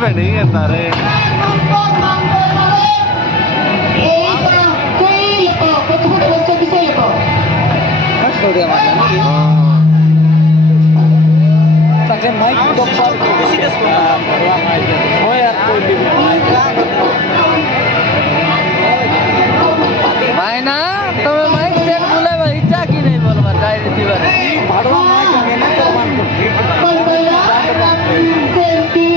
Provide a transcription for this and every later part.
बैठे अंतारे माइक भाई ना तुम्हें माइक सेट बोले भाई चा की नहीं बोलवा डायरेक्ट दिवार भाड़वा माइक मैंने करवान को ठीक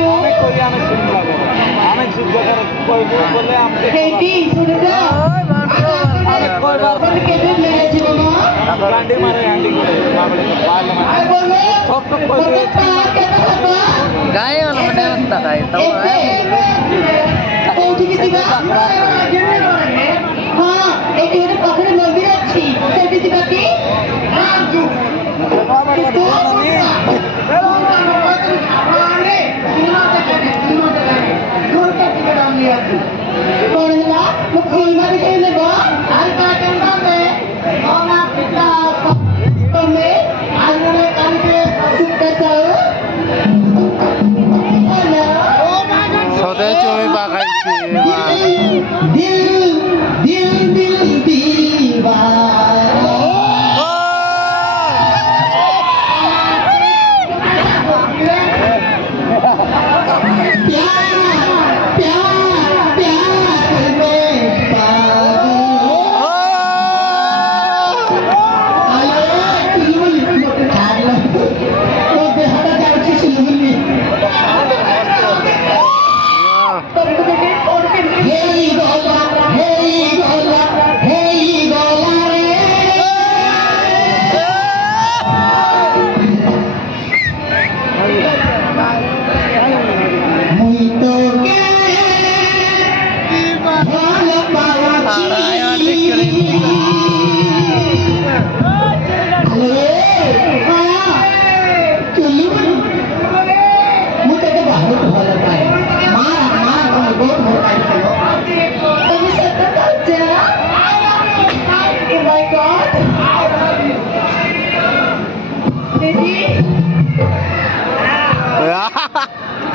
हमें कोई हमें सुन लगो हमें सुन कर कोई बोले हम रेडी सुन जा ओए बांटो अरे कोई बार के ले जीवन गांडी मारे गांडी को मामले को बाल मारे सब तो कोई गाय वाला मने होता गाय तो है तो किसी का हां एक ये पकड़ मंदिर अच्छी सेल्फी दिखाती हां जो बाबा का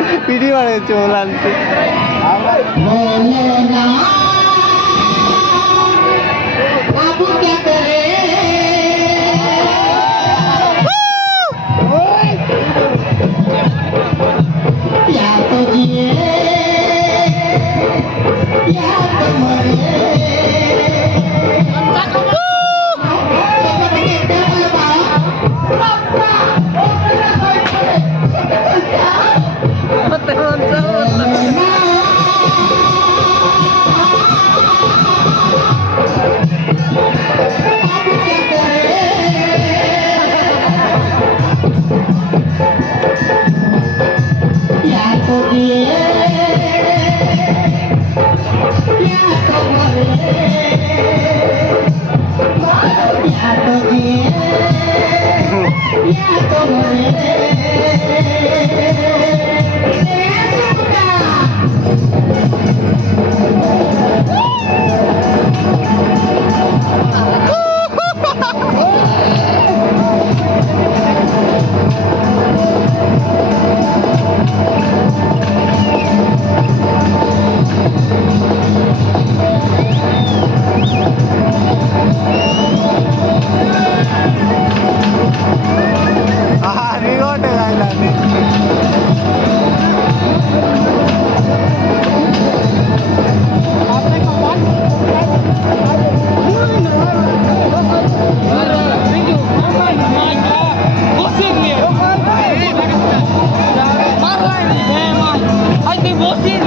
नहीं पीढ़ी वाले चोलान से बाबू क्या करे या तो जिए या तो मरे Yeah,